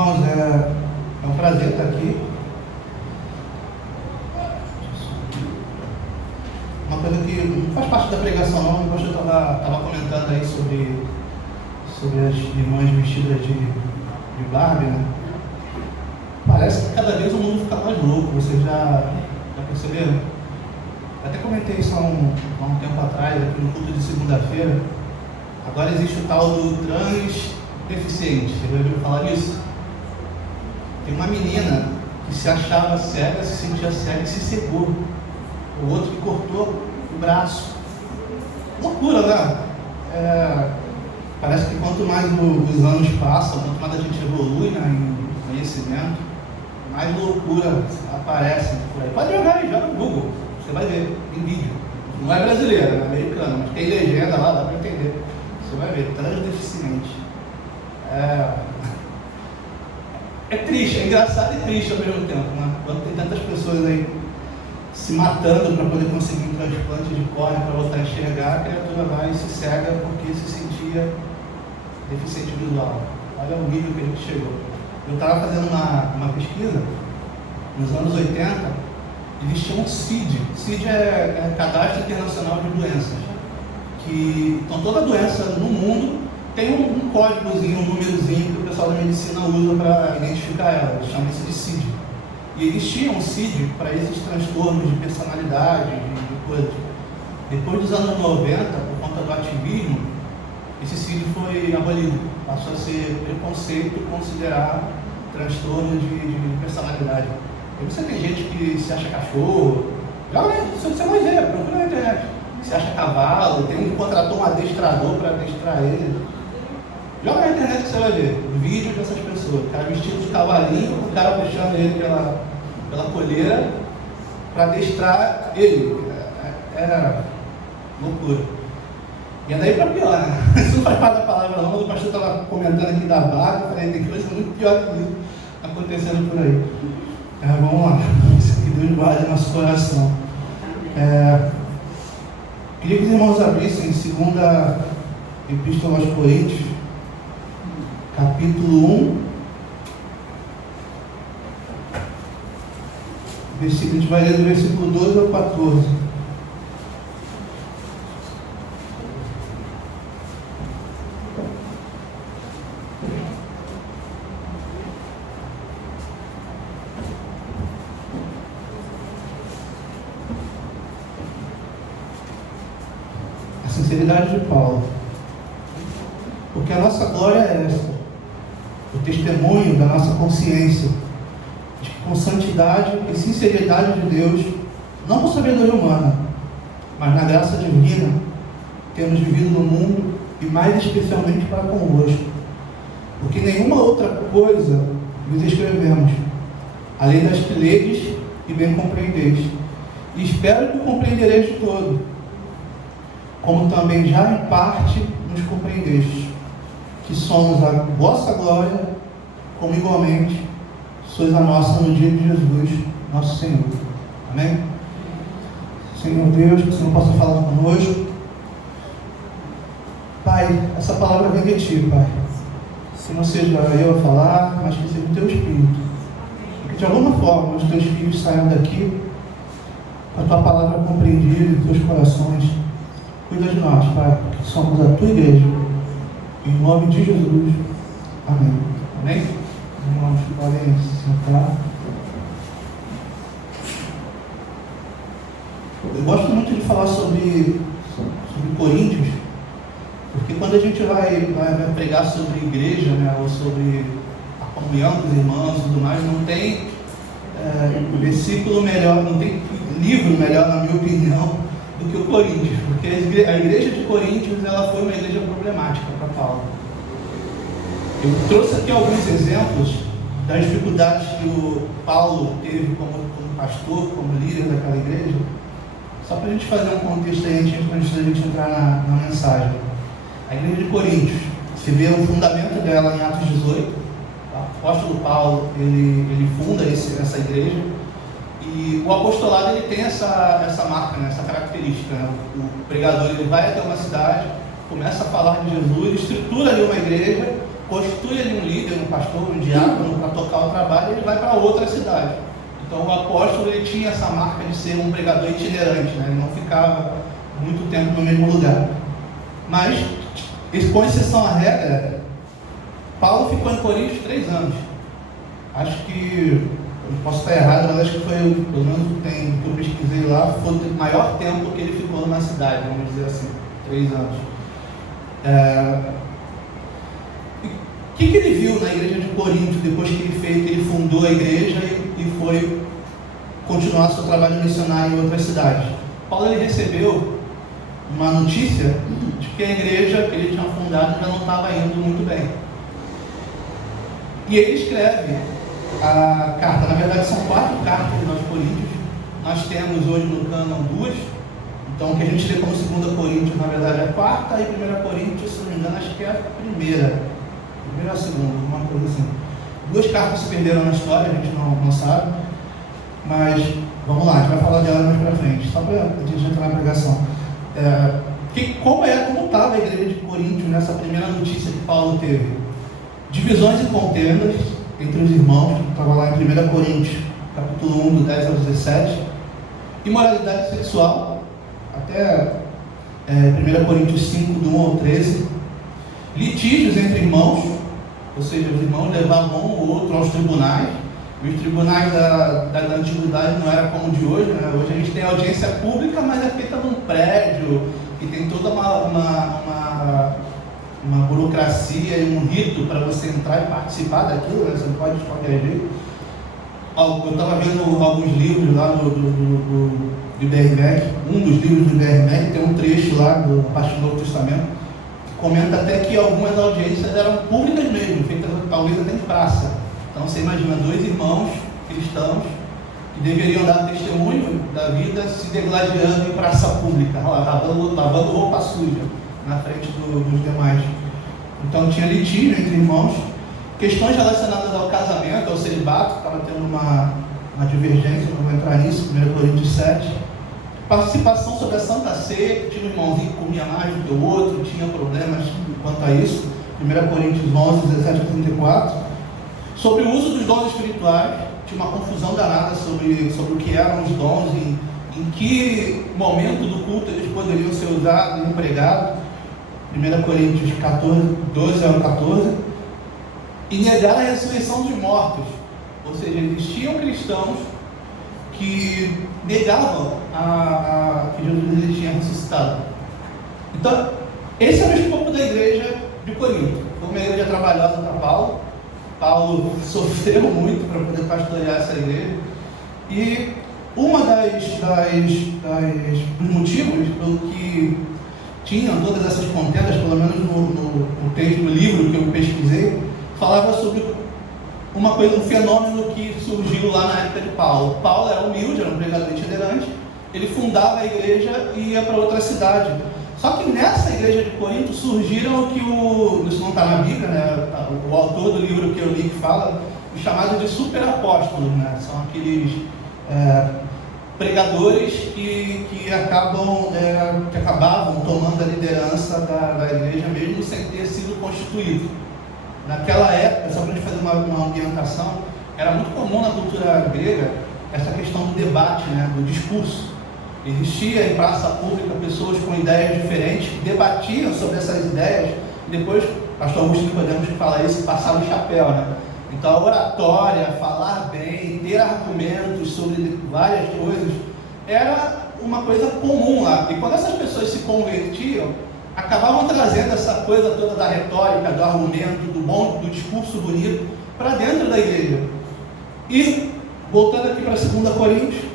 Irmãos, é um prazer estar aqui. Uma coisa que não faz parte da pregação não, mas eu estava comentando aí sobre as irmãs vestidas de Barbie, né? Parece que cada vez o mundo fica mais louco, vocês já perceberam? Até comentei isso há um tempo atrás, aqui no culto de segunda-feira. Agora existe o tal do transdeficiente, você já ouviu falar disso? Tem uma menina que se achava cega, se sentia cega e se cegou. O outro que cortou o braço. Loucura, né? Parece que quanto mais os anos passam, quanto mais a gente evolui, né, em conhecimento, mais loucura aparece por aí. Pode jogar aí, joga no Google, você vai ver, em vídeo. Não é brasileiro, é americano, mas tem legenda lá, dá para entender. Você vai ver, transdeficiente. É triste, é engraçado e triste ao mesmo tempo, né? Quando tem tantas pessoas aí se matando para poder conseguir um transplante de córnea para voltar a enxergar, a criatura vai e se cega porque se sentia deficiente visual. Olha o nível que a gente chegou. Eu estava fazendo uma pesquisa nos anos 80, existia um CID. CID é Cadastro Internacional de Doenças. Então toda doença no mundo tem um códigozinho, um númerozinho que o pessoal da medicina usa para identificar ela, chama-se de CID. E existia um CID para esses transtornos de personalidade, de coisas. Depois dos anos 90, por conta do ativismo, esse CID foi abolido. Passou a ser preconceito considerar transtorno de personalidade. E você tem gente que se acha cachorro, você vai ver, procura na internet. Se acha cavalo, tem um que contratou um adestrador para adestrar ele. Joga na internet que você vai ver vídeo dessas pessoas, o cara vestido de cavalinho, o cara puxando ele pela coleira para adestrar ele. Era loucura. E é daí para pior, né? Isso não faz parte da palavra não, mas o pastor estava comentando aqui da vaga, eu falei, tem coisa muito pior que isso acontecendo por aí. Vamos lá, que Deus guarde nosso coração. Queria que os irmãos abrissem em 2ª Epístola aos Coríntios, capítulo 1, a gente vai ler do versículo 12 ao 14. Sinceridade de Paulo, porque a nossa glória é esta, o testemunho da nossa consciência, de que com santidade e sinceridade de Deus, não por sabedoria humana, mas na graça divina, temos vivido no mundo e mais especialmente para convosco, porque nenhuma outra coisa vos escrevemos, além das que ledes e bem compreendeis, e espero que o compreendereis de todo, como também já em parte nos compreendeste, que somos a vossa glória, como igualmente sois a nossa no dia de Jesus, nosso Senhor. Amém? Senhor Deus, que o Senhor possa falar conosco. Pai, essa palavra vem de Ti, Pai. Se não seja eu a falar, mas que seja o Teu Espírito. Que de alguma forma os Teus filhos saiam daqui com a Tua palavra compreendida em Teus corações. Cuida de nós, Pai, porque somos a Tua igreja. Em nome de Jesus. Amém. Amém? Irmãos, podem se sentar. Eu gosto muito de falar sobre Coríntios, porque quando a gente vai pregar sobre igreja, né, ou sobre a comunhão dos irmãos e tudo mais, não tem versículo melhor, não tem livro melhor, na minha opinião, do que o Coríntios, porque a igreja de Coríntios ela foi uma igreja problemática para Paulo. Eu trouxe aqui alguns exemplos das dificuldades que o Paulo teve como pastor, como líder daquela igreja, só para a gente fazer um contexto aí antes da gente entrar na mensagem. A igreja de Coríntios, se vê o fundamento dela em Atos 18, o apóstolo Paulo ele funda essa igreja. E o apostolado ele tem essa marca, né, essa característica. Né? O pregador ele vai até uma cidade, começa a falar de Jesus, estrutura ali uma igreja, constitui ali um líder, um pastor, um diácono para tocar o trabalho, ele vai para outra cidade. Então o apóstolo ele tinha essa marca de ser um pregador itinerante, né? Ele não ficava muito tempo no mesmo lugar. Mas, com exceção à regra, Paulo ficou em Corinto 3 anos. Acho que, eu posso estar errado, mas acho que foi, pelo menos o que eu pesquisei lá, foi o maior tempo que ele ficou numa cidade, vamos dizer assim, 3 anos. O que ele viu na igreja de Corinto depois que ele fundou a igreja e foi continuar seu trabalho missionário em outras cidades? Paulo ele recebeu uma notícia de que a igreja que ele tinha fundado já não estava indo muito bem. E ele escreve a carta, na verdade são 4 cartas aos Coríntios. Nós temos hoje no cânon 2, então o que a gente lê como 2 Coríntios na verdade é a 4, e 1 Coríntios, se não me engano, acho que é a primeira ou a segunda, uma coisa assim. 2 cartas se perderam na história, a gente não sabe, mas vamos lá, a gente vai falar delas mais pra frente, só para a gente entrar na pregação. Como estava a igreja de Corinto nessa primeira notícia que Paulo teve? Divisões e contendas entre os irmãos, que estava lá em 1 Coríntios, capítulo 1, do 10 ao 17, imoralidade sexual, até 1 Coríntios 5, do 1 ao 13, litígios entre irmãos, ou seja, os irmãos levavam um ou outro aos tribunais. Os tribunais da antiguidade não era como o de hoje, né? Hoje a gente tem audiência pública, mas é feita num prédio e tem toda uma burocracia e um rito para você entrar e participar daquilo, né? Você não pode de qualquer jeito. Eu estava vendo alguns livros lá do B.R. Mack, um dos livros do B.R. Mack, tem um trecho lá do parte do Novo Testamento, que comenta até que algumas audiências eram públicas mesmo, feitas talvez até em praça. Então você imagina 2 irmãos cristãos que deveriam dar testemunho da vida se degladiando em praça pública, lavando roupa suja na frente dos demais. Então tinha litígio entre irmãos, questões relacionadas ao casamento, ao celibato, que estava tendo uma divergência, não vou entrar nisso, 1 Coríntios 7. Participação sobre a Santa Ceia, tinha um irmãozinho que comia mais do que o outro, tinha problemas quanto a isso, 1 Coríntios 11, 17 a 34. Sobre o uso dos dons espirituais, tinha uma confusão danada sobre o que eram os dons, em que momento do culto eles poderiam ser usados e empregados. 1 Coríntios 14, 12 ao 14. E negar a ressurreição dos mortos. Ou seja, existiam cristãos que negavam que Jesus ele tinha ressuscitado. Então, esse era o escopo da igreja de Corinto. Foi uma igreja trabalhosa para Paulo. Paulo sofreu muito para poder pastorear essa igreja. E uma dos motivos pelo que tinham todas essas contendas, pelo menos no texto do livro que eu pesquisei, falava sobre um fenômeno que surgiu lá na época de Paulo. Paulo era humilde, era um pregador itinerante, ele fundava a igreja e ia para outra cidade. Só que nessa igreja de Corinto surgiram o que isso não está na Bíblia, né? O autor do livro que eu li que fala, os chamados de superapóstolos, né? São aqueles pregadores que acabavam tomando a liderança da igreja mesmo sem ter sido constituído. Naquela época, só para a gente fazer uma ambientação, era muito comum na cultura grega essa questão do debate, né? Do discurso. Existia em praça pública pessoas com ideias diferentes que debatiam sobre essas ideias e depois, pastor Augusto Nicodemos que fala isso, passava o chapéu, né? Então a oratória, falar bem, ter argumentos sobre várias coisas, era uma coisa comum lá. E quando essas pessoas se convertiam, acabavam trazendo essa coisa toda da retórica, do argumento, do discurso bonito para dentro da igreja. E, voltando aqui para 2 Coríntios,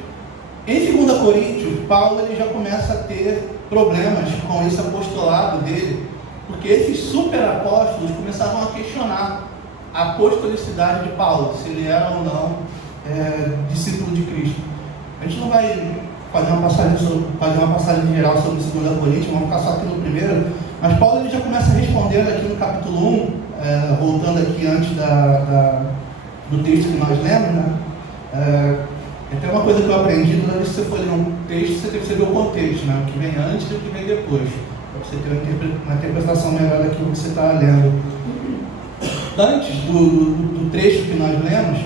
em 2 Coríntios, Paulo ele já começa a ter problemas com esse apostolado dele, porque esses superapóstolos começavam a questionar a apostolicidade de Paulo, se ele era ou não discípulo de Cristo. A gente não vai fazer uma passagem geral sobre 2 Coríntios, vamos ficar só aqui no primeiro, mas Paulo ele já começa respondendo aqui no capítulo 1, voltando aqui antes do texto que nós lemos, né? Tem uma coisa que eu aprendi, toda vez que você for ler um texto, você tem que saber o contexto, né? O que vem antes e o que vem depois, para você ter uma interpretação melhor daquilo que você está lendo. antes do trecho que nós lemos,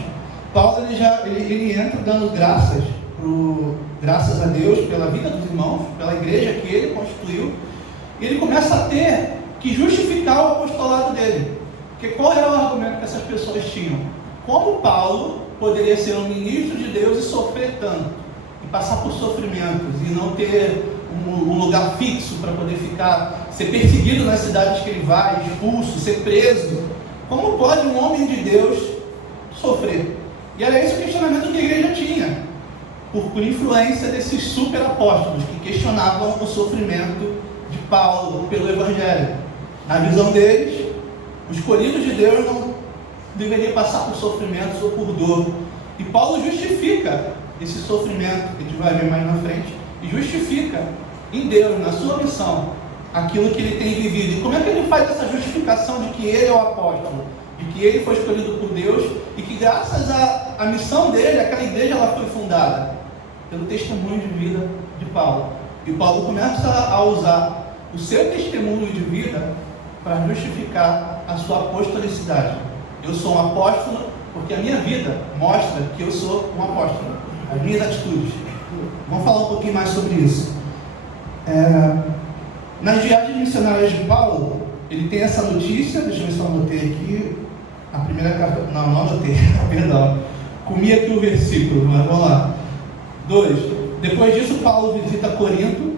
Paulo ele entra dando graças a Deus pela vida dos irmãos, pela igreja que ele constituiu, e ele começa a ter que justificar o apostolado dele. Porque qual era o argumento que essas pessoas tinham? Como Paulo poderia ser um ministro de Deus e sofrer tanto, e passar por sofrimentos, e não ter um lugar fixo para poder ser perseguido nas cidades que ele vai, expulso, ser preso? Como pode um homem de Deus sofrer? E era esse o questionamento que a igreja tinha, por influência desses super apóstolos que questionavam o sofrimento de Paulo pelo Evangelho. Na visão deles, o escolhido de Deus não deveria passar por sofrimentos ou por dor. E Paulo justifica esse sofrimento, que a gente vai ver mais na frente, e justifica em Deus, na sua missão, aquilo que ele tem vivido. E como é que ele faz essa justificação de que ele é o apóstolo, de que ele foi escolhido por Deus e que graças à missão dele, aquela igreja ela foi fundada? Pelo testemunho de vida de Paulo. E Paulo começa a usar o seu testemunho de vida para justificar a sua apostolicidade. Eu sou um apóstolo porque a minha vida mostra que eu sou um apóstolo, as minhas atitudes. Vamos falar um pouquinho mais sobre isso. Nas viagens missionárias de Paulo, ele tem essa notícia, deixa eu ver se eu anotei aqui, a primeira carta, não anotei, perdão, comi aqui o versículo, mas vamos lá. 2. Depois disso, Paulo visita Corinto,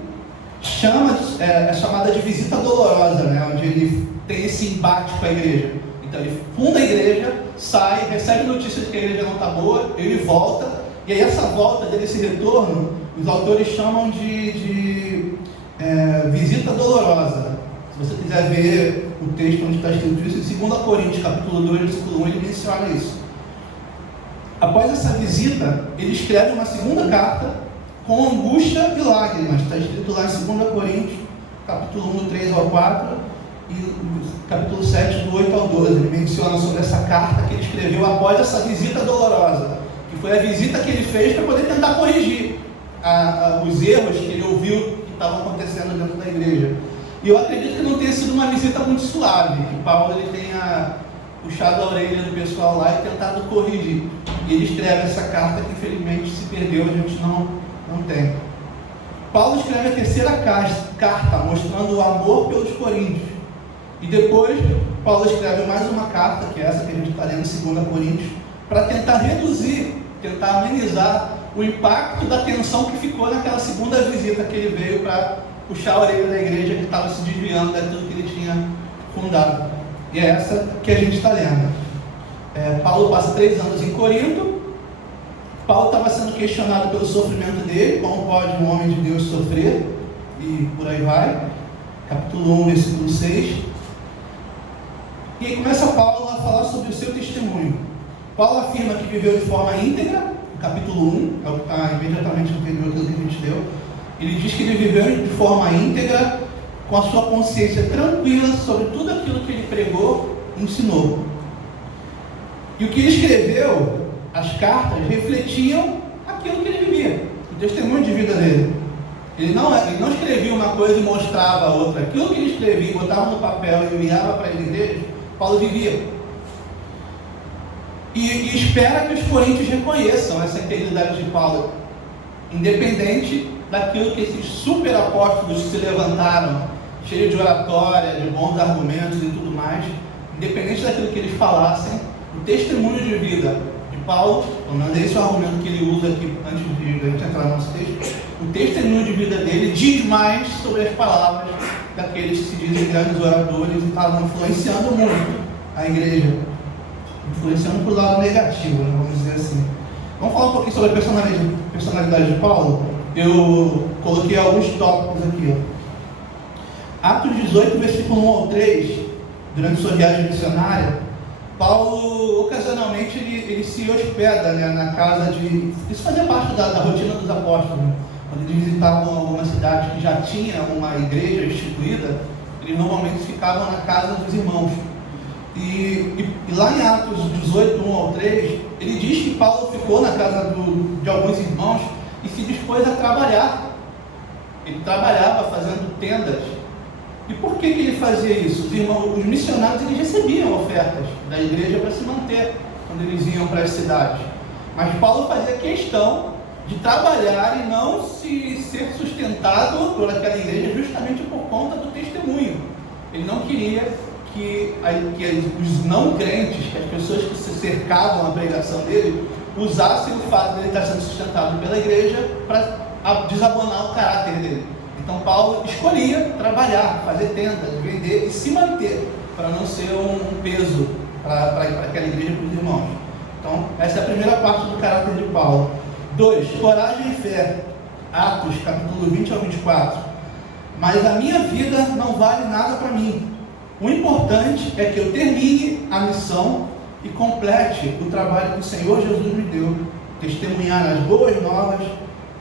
é chamada de visita dolorosa, né? Onde ele tem esse embate com a igreja. Então ele funda a igreja, sai, recebe notícia de que a igreja não está boa, ele volta, e aí essa volta dele, esse retorno, os autores chamam de visita dolorosa. Se você quiser ver o texto onde está escrito isso, em 2 Coríntios, capítulo 2, versículo 1, ele menciona isso. Após essa visita, ele escreve uma segunda carta com angústia e lágrimas. Está escrito lá em 2 Coríntios, capítulo 1, do 3 ao 4, e capítulo 7, do 8 ao 12. Ele menciona sobre essa carta que ele escreveu após essa visita dolorosa, que foi a visita que ele fez para poder tentar corrigir os erros que ele ouviu que estavam acontecendo dentro da igreja. E eu acredito que não tenha sido uma visita muito suave, que Paulo ele tenha puxado a orelha do pessoal lá e tentado corrigir. E ele escreve essa carta que infelizmente se perdeu, a gente não tem. Paulo escreve a terceira carta, mostrando o amor pelos coríntios. E depois, Paulo escreve mais uma carta, que é essa que a gente está lendo, 2 Coríntios, para tentar reduzir, tentar amenizar o impacto da tensão que ficou naquela segunda visita que ele veio para puxar a orelha da igreja que estava se desviando daquilo que ele tinha fundado. E é essa que a gente está lendo. Paulo passa 3 anos em Corinto. Paulo estava sendo questionado pelo sofrimento dele, como pode um homem de Deus sofrer, e por aí vai. Capítulo 1, versículo 6. E aí começa Paulo a falar sobre o seu testemunho. Paulo afirma que viveu de forma íntegra, no capítulo 1, é o que está imediatamente anterior àquilo que a gente leu. Ele diz que ele viveu de forma íntegra, com a sua consciência tranquila sobre tudo aquilo que ele pregou e ensinou. E o que ele escreveu, as cartas, refletiam aquilo que ele vivia, o testemunho de vida dele. Ele não escrevia uma coisa e mostrava a outra. Aquilo que ele escrevia, botava no papel e enviava para as igrejas, Paulo vivia. E espera que os coríntios reconheçam essa integridade de Paulo, independente daquilo que esses super apóstolos se levantaram, cheios de oratória, de bons argumentos e tudo mais, independente daquilo que eles falassem, o testemunho de vida de Paulo, pelo menos esse é o argumento que ele usa aqui antes de a gente entrar no nosso texto, o testemunho de vida dele diz mais sobre as palavras daqueles que se dizem grandes oradores e estavam influenciando muito a igreja, influenciando para o lado negativo, né, vamos dizer assim. Vamos falar um pouquinho sobre a personalidade de Paulo. Eu coloquei alguns tópicos aqui. Atos 18, versículo 1 ao 3, durante sua viagem missionária, Paulo, ocasionalmente, ele se hospeda, né, na casa de... Isso fazia parte da rotina dos apóstolos, né? Quando eles visitavam alguma cidade que já tinha uma igreja instituída, eles normalmente ficavam na casa dos irmãos. E lá em Atos 18, 1 ao 3, ele diz que Paulo ficou na casa de alguns irmãos e se dispôs a trabalhar. Ele trabalhava fazendo tendas. E por que ele fazia isso? Os missionários, eles recebiam ofertas da igreja para se manter quando eles iam para as cidades. Mas Paulo fazia questão de trabalhar e não ser sustentado por aquela igreja justamente por conta do testemunho. Ele não queria que os não crentes, que as pessoas que se cercavam a pregação dele, usassem o fato de ele estar sendo sustentado pela igreja para desabonar o caráter dele. Então Paulo escolhia trabalhar, fazer tendas, vender e se manter, para não ser um peso para aquela igreja, para os irmãos. Então essa é a primeira parte do caráter de Paulo. 2. Coragem e fé. Atos, capítulo 20 ao 24. Mas a minha vida não vale nada para mim. O importante é que eu termine a missão e complete o trabalho que o Senhor Jesus me deu, testemunhar as boas novas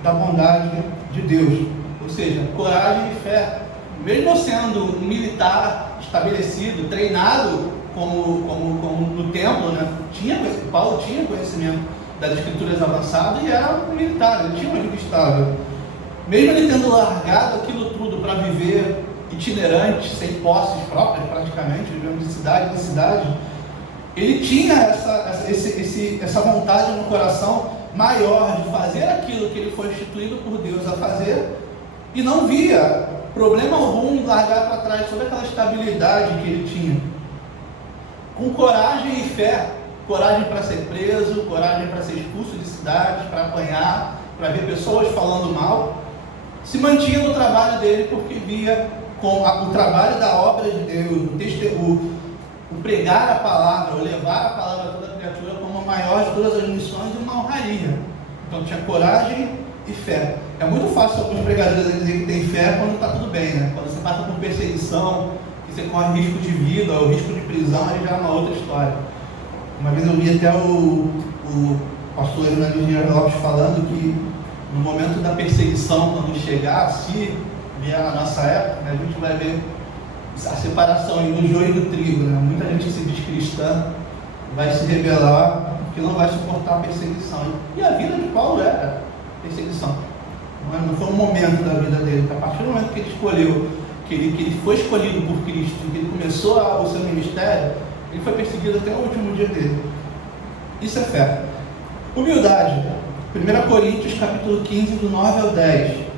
da bondade de Deus. Ou seja, coragem e fé. Mesmo sendo um militar estabelecido, treinado como no templo, né? Paulo tinha conhecimento das escrituras avançadas e era um militar, ele tinha uma vida estável. Mesmo ele tendo largado aquilo tudo para viver itinerante, sem posses próprias praticamente, vivendo de cidade em cidade, ele tinha essa vontade no coração maior de fazer aquilo que ele foi instituído por Deus a fazer, e não via problema algum em largar para trás toda aquela estabilidade que ele tinha. Com coragem e fé, coragem para ser preso, coragem para ser expulso de cidades, para apanhar, para ver pessoas falando mal, se mantinha no trabalho dele porque via o trabalho da obra de Deus, o pregar a palavra, o levar a palavra a toda a criatura como a maior de todas as missões e uma honraria. Então tinha coragem e fé. É muito fácil alguns pregadores dizer que tem fé quando está tudo bem, né? Quando você passa por perseguição, que você corre risco de vida ou risco de prisão, aí já é uma outra história. Uma vez eu vi até o pastor Hernandes Lopes falando que no momento da perseguição, quando chegar, se vier na nossa época, né, a gente vai ver a separação do joio e do trigo, né? Muita gente que se diz cristã vai se rebelar porque não vai suportar a perseguição. E a vida de Paulo era perseguição. Não foi um momento da vida dele. A partir do momento que ele escolheu, que ele foi escolhido por Cristo, que ele começou o seu ministério, ele foi perseguido até o último dia dele. Isso é fé. Humildade. 1 Coríntios capítulo 15, do 9 ao 10.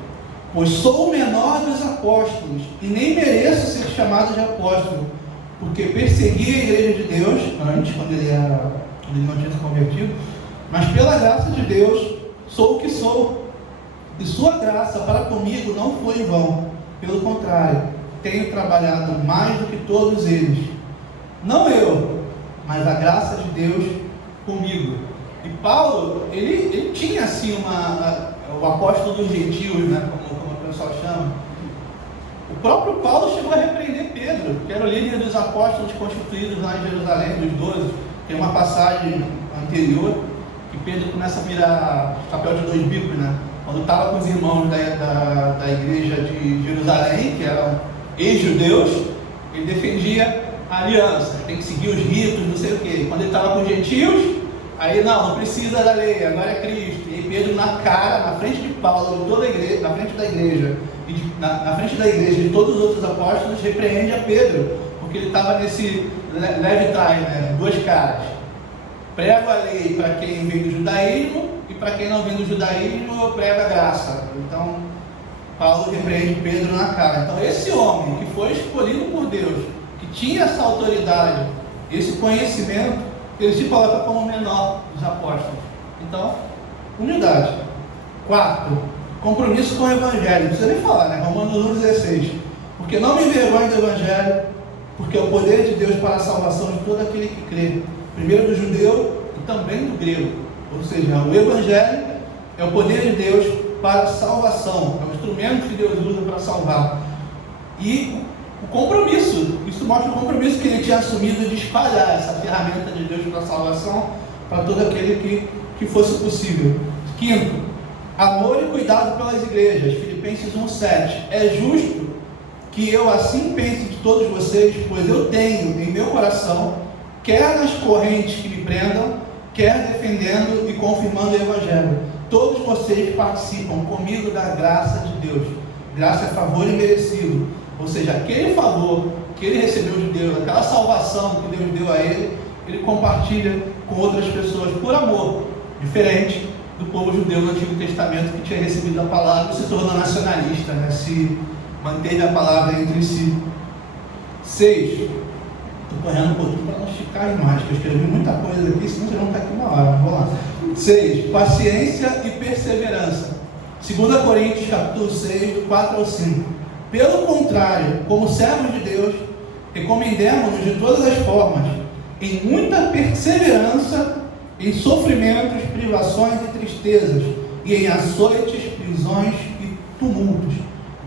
Pois sou o menor dos apóstolos e nem mereço ser chamado de apóstolo, porque persegui a igreja de Deus antes, quando ele não tinha se convertido, mas pela graça de Deus sou o que sou, e sua graça para comigo não foi em vão. Pelo contrário, tenho trabalhado mais do que todos eles, não eu, mas a graça de Deus comigo. E Paulo, ele tinha assim o apóstolo dos gentios, né, como o pessoal chama. O próprio Paulo chegou a repreender Pedro, que era o líder dos apóstolos constituídos lá em Jerusalém, dos 12. Tem uma passagem anterior que Pedro começa a virar chapéu de 2 bicos, né? Quando estava com os irmãos da igreja de Jerusalém, que eram ex-judeus, ele defendia a aliança, tem que seguir os ritos, não sei o quê. Quando ele estava com os gentios, aí não precisa da lei, agora é Cristo. E aí Pedro na frente de Paulo, de toda a igreja, na frente da igreja, e na frente da igreja de todos os outros apóstolos, repreende a Pedro, porque ele estava nesse leve trás, né? 2 caras. Prego a lei para quem vem do judaísmo, e para quem não vem do judaísmo, eu prego a graça. Então, Paulo repreende Pedro na cara. Então, esse homem que foi escolhido por Deus, que tinha essa autoridade, esse conhecimento, ele se coloca como o menor dos apóstolos. Então, humildade. 4, compromisso com o Evangelho. Não precisa nem falar, né? Romanos 1,16. Porque não me envergonho do Evangelho, porque é o poder de Deus para a salvação de todo aquele que crê. Primeiro do judeu e também do grego. Ou seja, o Evangelho é o poder de Deus para a salvação. É o instrumento que Deus usa para salvar. E o compromisso, isso mostra o compromisso que ele tinha assumido de espalhar essa ferramenta de Deus para a salvação para todo aquele que fosse possível. 5, amor e cuidado pelas igrejas. Filipenses 1,7. É justo que eu assim pense de todos vocês, pois eu tenho em meu coração, quer nas correntes que me prendam, quer defendendo e confirmando o Evangelho, todos vocês participam comigo da graça de Deus. Graça é favor imerecido. Ou seja, aquele favor que ele recebeu de Deus, aquela salvação que Deus deu a ele, ele compartilha com outras pessoas por amor, diferente do povo judeu no Antigo Testamento, que tinha recebido a palavra e se tornou nacionalista, né? Se manteve a palavra entre si. 6. Estou correndo um pouquinho para não esticar mais, que eu escrevi muita coisa aqui, senão você não está aqui uma hora. Vamos lá. 6. Paciência e perseverança. 2 Coríntios capítulo 6, do 4 ao 5. Pelo contrário, como servos de Deus, recomendemos-nos de todas as formas, em muita perseverança, em sofrimentos, privações e tristezas, e em açoites, prisões e tumultos.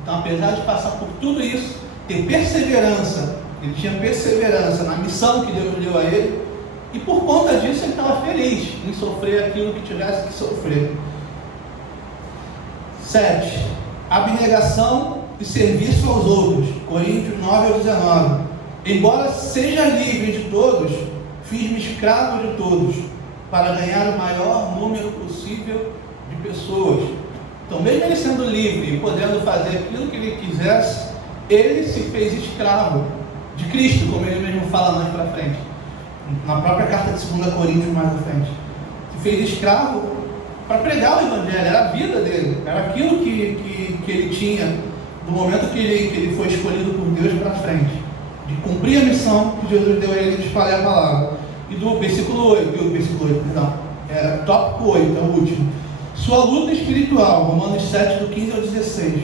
Então, apesar de passar por tudo isso, ter perseverança, ele tinha perseverança na missão que Deus deu a ele, e por conta disso ele estava feliz em sofrer aquilo que tivesse que sofrer. 7. Abnegação e serviço aos outros. Coríntios 9 ao 19. Embora seja livre de todos, fiz-me escravo de todos, para ganhar o maior número possível de pessoas. Então, mesmo ele sendo livre e podendo fazer aquilo que ele quisesse, ele se fez escravo de Cristo, como ele mesmo fala mais para frente, na própria carta de 2 Coríntios mais à frente. Se fez escravo para pregar o Evangelho, era a vida dele, era aquilo que ele tinha no momento que ele foi escolhido por Deus para frente, de cumprir a missão que Jesus deu a ele de espalhar a palavra. E do versículo 8, tópico 8, é o último. Sua luta espiritual, Romanos 7, do 15 ao 16.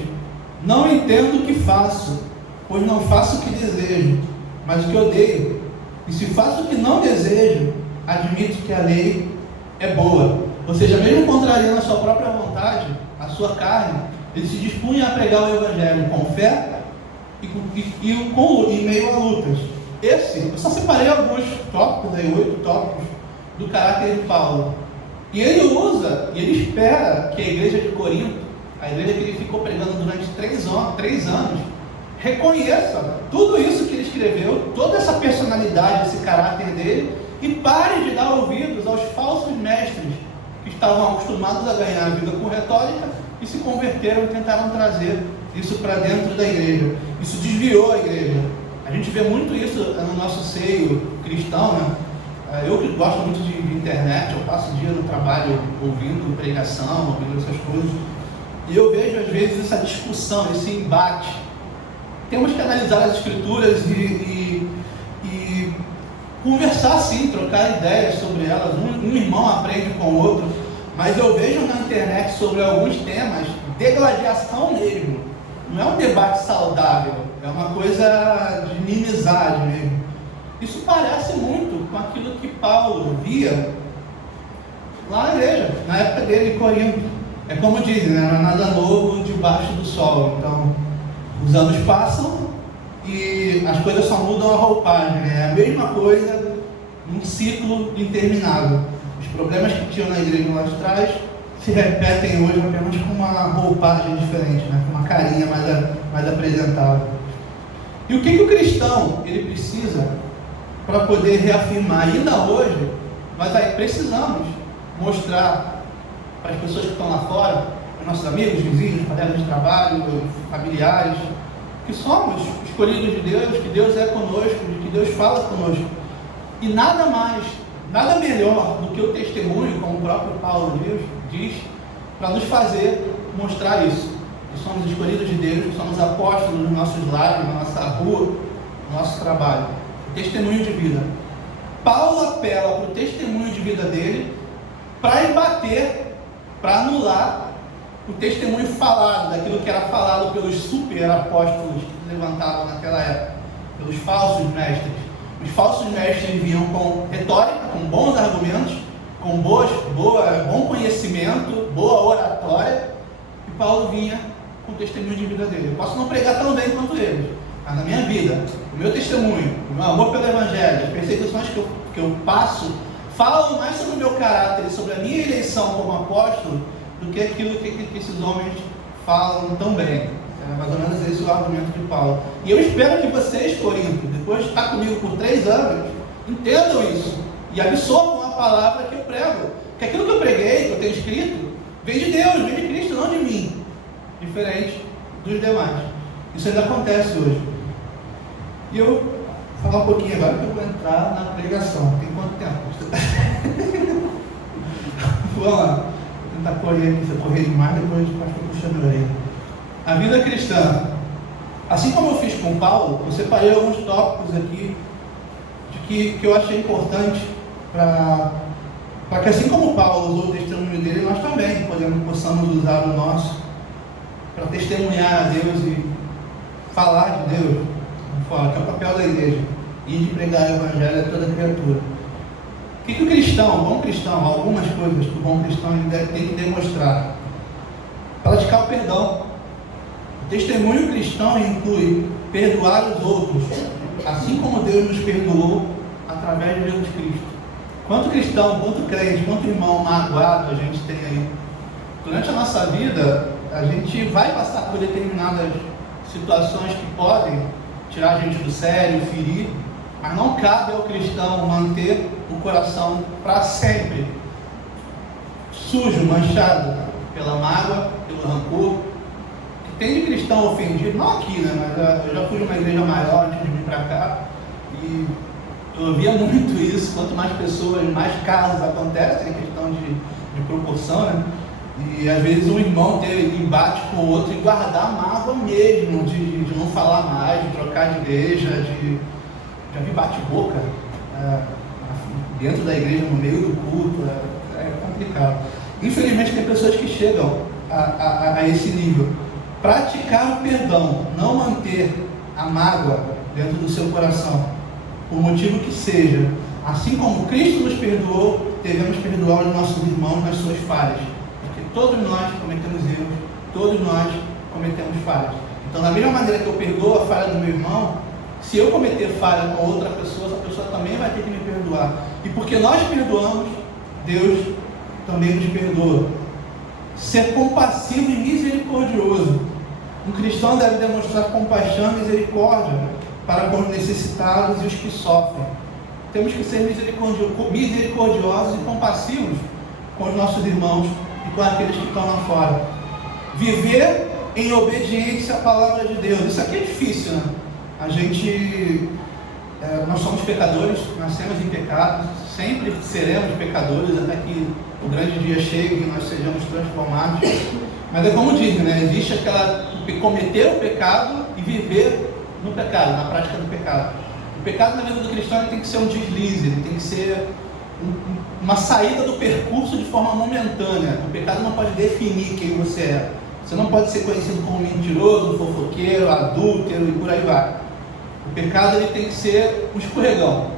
Não entendo o que faço, pois não faço o que desejo, mas o que odeio. E se faço o que não desejo, admito que a lei é boa. Ou seja, mesmo contrariando a sua própria vontade, a sua carne, ele se dispunha a pregar o Evangelho com fé e em meio a lutas. Eu só separei alguns tópicos, 8 tópicos, do caráter de Paulo. E ele usa, e ele espera que a igreja de Corinto, a igreja que ele ficou pregando durante 3 anos, reconheça tudo isso que ele escreveu, toda essa personalidade, esse caráter dele, e pare de dar ouvidos aos falsos mestres que estavam acostumados a ganhar a vida com retórica e se converteram e tentaram trazer isso para dentro da igreja. Isso desviou a igreja. A gente vê muito isso no nosso seio cristão, né? Eu que gosto muito de internet, eu passo o dia no trabalho ouvindo pregação, ouvindo essas coisas, e eu vejo às vezes essa discussão, esse embate. Temos que analisar as escrituras e conversar sim, trocar ideias sobre elas. Um irmão aprende com o outro, mas eu vejo na internet sobre alguns temas degladiação mesmo. Não é um debate saudável, é uma coisa de inimizade mesmo. Isso parece muito com aquilo que Paulo via lá na igreja, na época dele em Corinto. É como dizem, né? Não é nada novo debaixo do sol. Então, os anos passam e as coisas só mudam a roupagem, né? É a mesma coisa num ciclo interminável. Os problemas que tinham na igreja lá de trás se repetem hoje apenas com uma roupagem diferente, né? Com uma carinha mais apresentável. E o que o cristão ele precisa para poder reafirmar? Ainda hoje, nós aí precisamos mostrar para as pessoas que estão lá fora, para nossos amigos, vizinhos, colegas de trabalho, familiares, que somos escolhidos de Deus, que Deus é conosco, que Deus fala conosco. E nada mais, nada melhor do que o testemunho, como o próprio Paulo diz, para nos fazer mostrar isso. Que somos escolhidos de Deus, que somos apóstolos nos nossos lares, na nossa rua, no nosso trabalho. Testemunho de vida. Paulo apela para o testemunho de vida dele para embater, para anular o testemunho falado, daquilo que era falado pelos super apóstolos que se levantavam naquela época, pelos falsos mestres. Os falsos mestres vinham com retórica, com bons argumentos, com bom conhecimento, boa oratória, e Paulo vinha com o testemunho de vida dele. Eu posso não pregar tão bem quanto eles, mas na minha vida, o meu testemunho, o meu amor pelo Evangelho, as perseguições que eu passo, falam mais sobre o meu caráter e sobre a minha eleição como apóstolo do que aquilo que esses homens falam tão bem. É mais ou menos esse o argumento de Paulo. E eu espero que vocês, Corinto, depois de estar comigo por 3 anos, entendam isso e absorvam a palavra que eu prego. Que aquilo que eu preguei, que eu tenho escrito, vem de Deus, vem de Cristo, não de mim. Diferente dos demais. Isso ainda acontece hoje. E eu vou falar um pouquinho agora que eu vou entrar na pregação. Tem quanto tempo? Vamos lá. Vou tentar correr aqui. Se eu correr demais, depois o pastor puxando aí. A vida cristã. Assim como eu fiz com Paulo, eu separei alguns tópicos aqui que eu achei importante para que, assim como Paulo usou o testemunho dele, nós também possamos usar o nosso para testemunhar a Deus e falar de Deus, que é o papel da igreja, e de pregar o evangelho a toda criatura. O que o cristão, o bom cristão, algumas coisas que o bom cristão tem que demonstrar? Praticar o perdão. O testemunho cristão inclui perdoar os outros, assim como Deus nos perdoou através de Jesus Cristo. Quanto cristão, quanto crente, quanto irmão magoado a gente tem aí? Durante a nossa vida, a gente vai passar por determinadas situações que podem tirar a gente do sério, ferir, mas não cabe ao cristão manter o coração para sempre sujo, manchado pela mágoa, pelo rancor. Que tem de cristão ofendido, não aqui, né? Mas eu já fui de uma igreja maior antes de vir para cá e eu ouvia muito isso. Quanto mais pessoas, mais casos acontecem, em questão de proporção, né? E às vezes um irmão ter embate com o outro e guardar mágoa mesmo, de não falar mais, de trocar de igreja, já vi bate-boca dentro da igreja, no meio do culto, é complicado. Infelizmente tem pessoas que chegam a esse nível. Praticar o perdão, não manter a mágoa dentro do seu coração, por motivo que seja, assim como Cristo nos perdoou, devemos perdoar os nossos irmãos nas suas falhas. Todos nós cometemos erros, todos nós cometemos falhas. Então, da mesma maneira que eu perdoo a falha do meu irmão, se eu cometer falha com outra pessoa, essa pessoa também vai ter que me perdoar. E porque nós perdoamos, Deus também nos perdoa. Ser compassivo e misericordioso. Um cristão deve demonstrar compaixão e misericórdia para com os necessitados e os que sofrem. Temos que ser misericordiosos e compassivos com os nossos irmãos e com aqueles que estão lá fora. Viver em obediência à palavra de Deus. Isso aqui é difícil, né? Nós somos pecadores, nascemos em pecado, sempre seremos pecadores até que o grande dia chegue e nós sejamos transformados. Mas é como dizem, né? Existe cometer o pecado e viver no pecado, na prática do pecado. O pecado na vida do cristão ele tem que ser um deslize, ele tem que ser uma saída do percurso de forma momentânea. O pecado não pode definir quem você é. Você não pode ser conhecido como mentiroso, fofoqueiro, adúltero e por aí vai. O pecado ele tem que ser um escorregão,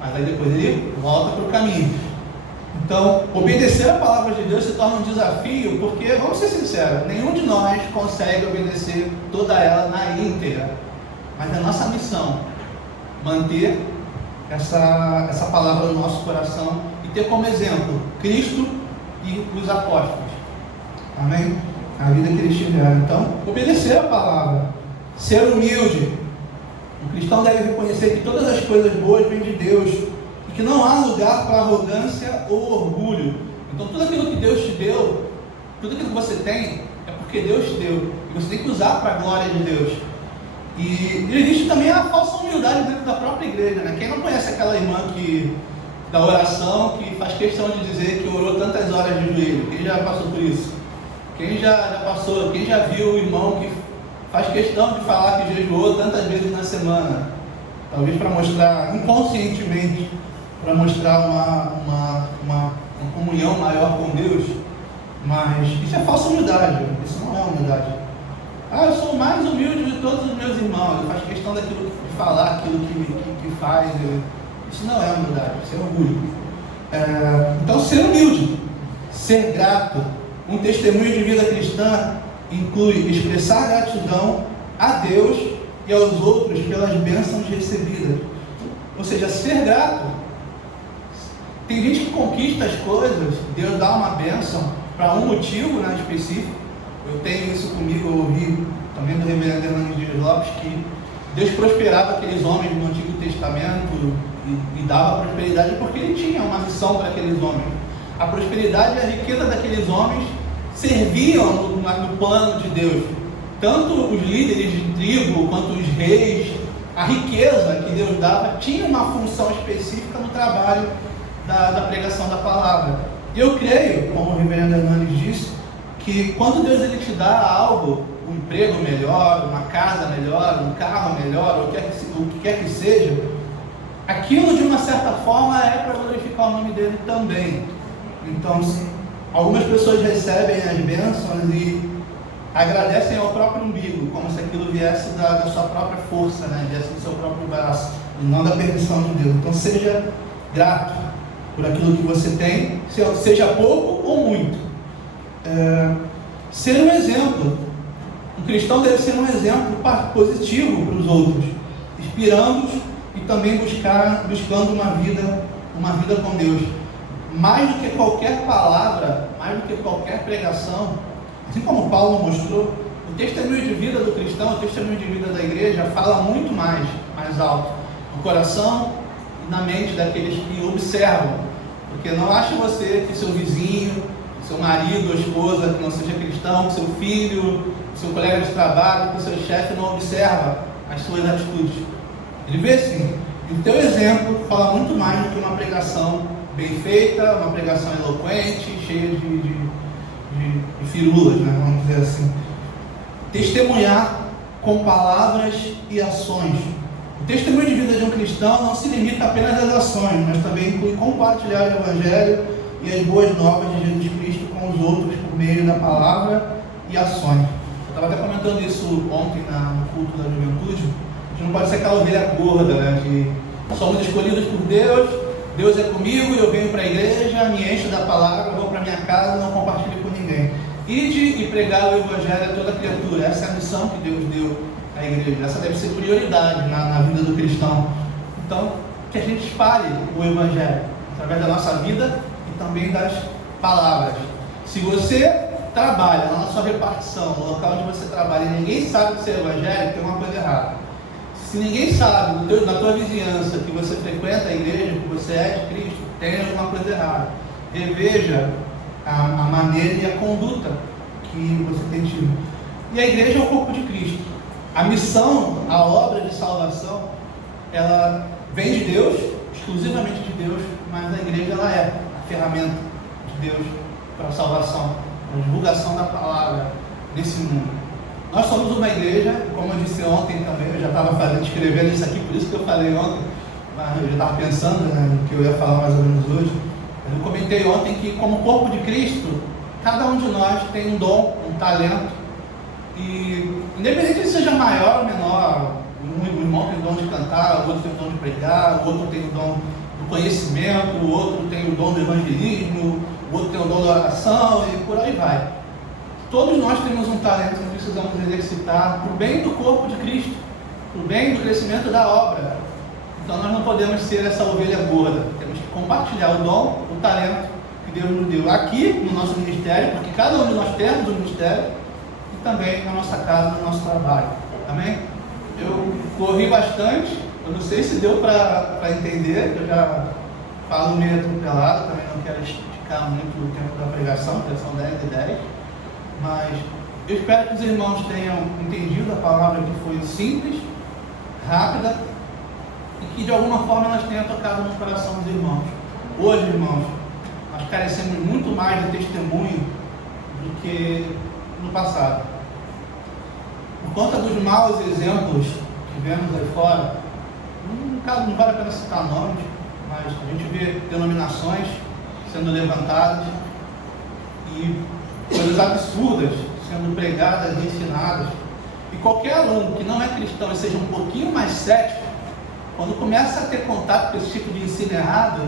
mas aí depois ele volta para o caminho. Então, obedecer a palavra de Deus se torna um desafio, porque, vamos ser sinceros, nenhum de nós consegue obedecer toda ela na íntegra. Mas é nossa missão manter essa palavra no nosso coração e ter como exemplo Cristo e os apóstolos. Amém? A vida que eles tiveram. Então, obedecer a palavra, ser humilde. O cristão deve reconhecer que todas as coisas boas vêm de Deus e que não há lugar para arrogância ou orgulho. Então, tudo aquilo que Deus te deu, tudo aquilo que você tem, é porque Deus te deu e você tem que usar para a glória de Deus. E existe também a falsa humildade dentro da própria igreja, né? Quem não conhece aquela irmã da oração que faz questão de dizer que orou tantas horas de joelho? Quem já passou por isso? Quem já passou? Quem já viu o irmão que faz questão de falar que jejuou tantas vezes na semana? Talvez para mostrar, inconscientemente, para mostrar uma comunhão maior com Deus. Mas isso é falsa humildade, isso não é humildade. Eu sou o mais humilde de todos os meus irmãos. Ele faz questão daquilo de falar, aquilo que faz. Isso não é humildade, isso é orgulho. Então, ser humilde, ser grato. Um testemunho de vida cristã inclui expressar gratidão a Deus e aos outros pelas bênçãos recebidas. Ou seja, ser grato. Tem gente que conquista as coisas, Deus dá uma bênção para um motivo, né, específico. Eu tenho isso comigo, eu ouvi também do reverendo Hernandes Dias Lopes que Deus prosperava aqueles homens no Antigo Testamento e dava prosperidade porque Ele tinha uma missão para aqueles homens. A prosperidade e a riqueza daqueles homens serviam no plano de Deus. tanto os líderes de tribo quanto os reis, a riqueza que Deus dava tinha uma função específica no trabalho da pregação da palavra. Eu creio, como o reverendo Hernandes disse, que quando Deus ele te dá algo, um emprego melhor, uma casa melhor, um carro melhor, ou o que quer que seja, aquilo de uma certa forma é para glorificar o nome dele também. Então, algumas pessoas recebem as bênçãos e agradecem ao próprio umbigo, como se aquilo viesse da sua própria força, né? Viesse do seu próprio braço, e não da permissão de Deus. Então seja grato por aquilo que você tem, seja pouco ou muito. Ser um exemplo. Um cristão deve ser um exemplo positivo para os outros, inspirando-os e também buscando uma vida com Deus. Mais do que qualquer palavra, mais do que qualquer pregação, assim como Paulo mostrou, o testemunho de vida do cristão, o testemunho de vida da igreja fala muito mais alto no coração e na mente daqueles que observam. Porque não ache você que seu vizinho, seu marido ou esposa que não seja cristão, que seu filho, seu colega de trabalho, que seu chefe não observa as suas atitudes. Ele vê sim. E o teu exemplo fala muito mais do que uma pregação bem feita, uma pregação eloquente, cheia de firulas, né? Vamos dizer assim. Testemunhar com palavras e ações. O testemunho de vida de um cristão não se limita apenas às ações, mas também inclui compartilhar o Evangelho e as boas novas de Jesus Cristo com os outros por meio da palavra e ações. Eu estava até comentando isso ontem no culto da juventude. A gente não pode ser aquela ovelha gorda, né? De somos escolhidos por Deus, Deus é comigo, eu venho para a igreja, me encho da palavra, vou para minha casa, não compartilho com ninguém. Ide e pregar o Evangelho a toda criatura. Essa é a missão que Deus deu à igreja. Essa deve ser prioridade na vida do cristão. Então, que a gente espalhe o Evangelho através da nossa vida e também das palavras. Se você trabalha na sua repartição, no local onde você trabalha, e ninguém sabe que você é evangélico, tem uma coisa errada. Se ninguém sabe na tua vizinhança que você frequenta a igreja, que você é de Cristo, tem alguma coisa errada. Reveja a maneira e a conduta que você tem tido. E a igreja é o corpo de Cristo. A missão, a obra de salvação, ela vem de Deus, exclusivamente de Deus, mas a igreja ela é a ferramenta de Deus para a salvação, para a divulgação da palavra nesse mundo. Nós somos uma igreja, como eu disse ontem também, eu já estava escrevendo isso aqui, por isso que eu falei ontem, mas eu já estava pensando, né, no que eu ia falar mais ou menos hoje. Eu comentei ontem que, como corpo de Cristo, cada um de nós tem um dom, um talento, e independente se seja maior ou menor, um irmão tem o dom de cantar, o outro tem o dom de pregar, o outro tem o dom do conhecimento, o outro tem o dom do evangelismo, o outro tem o dom da oração, e por aí vai. Todos nós temos um talento que precisamos exercitar para o bem do corpo de Cristo, para o bem do crescimento da obra. Então nós não podemos ser essa ovelha gorda, temos que compartilhar o dom, o talento que Deus nos deu aqui no nosso ministério, porque cada um de nós temos um ministério, e também na nossa casa, no nosso trabalho. Amém? Eu corri bastante, eu não sei se deu para entender, eu já falo meio atropelado, também não quero esticar muito o tempo da pregação, porque são 10h10, mas eu espero que os irmãos tenham entendido a palavra que foi simples, rápida, e que de alguma forma nós tenha tocado no coração dos irmãos. Hoje, irmãos, nós carecemos muito mais de testemunho do que no passado. Por conta dos maus exemplos que vemos aí fora, no caso não vale a pena citar nomes, mas a gente vê denominações sendo levantadas e coisas absurdas sendo pregadas e ensinadas. E qualquer aluno que não é cristão e seja um pouquinho mais cético, quando começa a ter contato com esse tipo de ensino errado,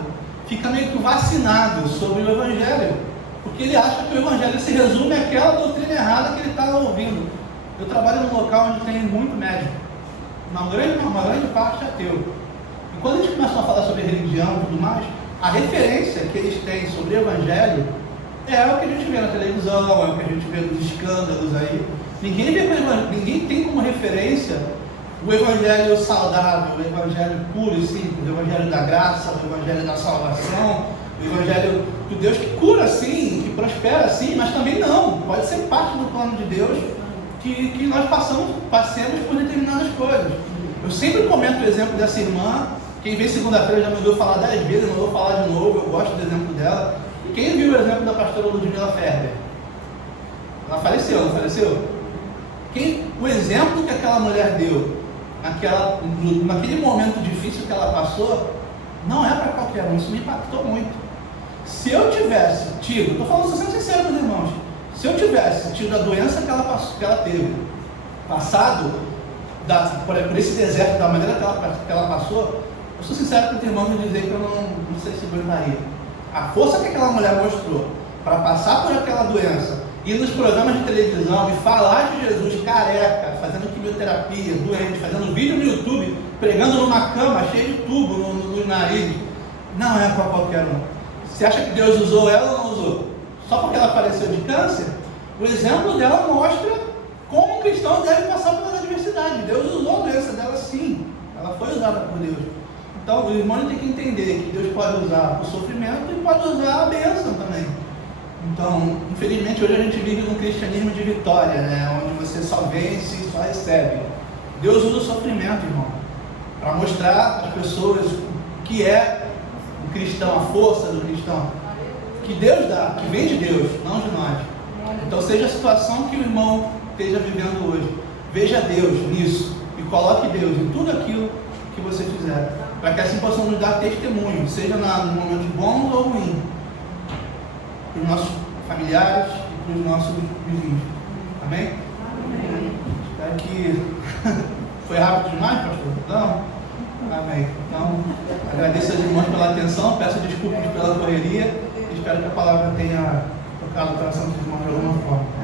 fica meio que vacinado sobre o Evangelho, porque ele acha que o Evangelho se resume àquela doutrina errada que ele está ouvindo. Eu trabalho num local onde tem muito médico, uma grande parte é ateu. E quando a gente começa a falar sobre religião e tudo mais, a referência que eles têm sobre o Evangelho é o que a gente vê na televisão, é o que a gente vê nos escândalos aí. Ninguém tem como referência o Evangelho saudável, o Evangelho puro e simples, o Evangelho da graça, o Evangelho da salvação, o Evangelho do Deus que cura sim, que prospera sim, mas também não, pode ser parte do plano de Deus, que nós passemos por determinadas coisas. Eu sempre comento o exemplo dessa irmã. Quem veio segunda-feira já me ouviu falar 10 vezes, não vou falar de novo, eu gosto do exemplo dela. Quem viu o exemplo da pastora Ludmila Ferber? Ela faleceu, não faleceu? O exemplo que aquela mulher deu, naquele momento difícil que ela passou, não é para qualquer um, isso me impactou muito. Se eu tivesse tido, estou falando sendo sincero com os irmãos, se eu tivesse tido a doença que ela teve, passado por esse deserto da maneira que ela passou, eu sou sincero com os irmãos em dizer que eu não sei se aguentaria. A força que aquela mulher mostrou para passar por aquela doença, ir nos programas de televisão e falar de Jesus careca, fazendo quimioterapia, doente, fazendo vídeo no YouTube, pregando numa cama cheia de tubo no nariz, não é para qualquer um. Você acha que Deus usou ela ou não usou? Só porque ela faleceu de câncer? O exemplo dela mostra como um cristão deve passar pela adversidade. Deus usou a doença dela sim, ela foi usada por Deus. Então o irmão tem que entender que Deus pode usar o sofrimento e pode usar a bênção também. Então, infelizmente, hoje a gente vive num cristianismo de vitória, né? Onde você só vence e só recebe. Deus usa o sofrimento, irmão, para mostrar às pessoas o que é o cristão, a força do cristão. Que Deus dá, que vem de Deus, não de nós. Então, seja a situação que o irmão esteja vivendo hoje, veja Deus nisso e coloque Deus em tudo aquilo que você fizer, para que assim possamos nos dar testemunho, seja no momento bom ou ruim, para os nossos familiares e para os nossos vizinhos. Amém? Amém. Espero que foi rápido demais, pastor? Não? Amém. Então, agradeço aos irmãos pela atenção, peço desculpas pela correria e espero que a palavra tenha tocado o coração dos irmãos de alguma forma.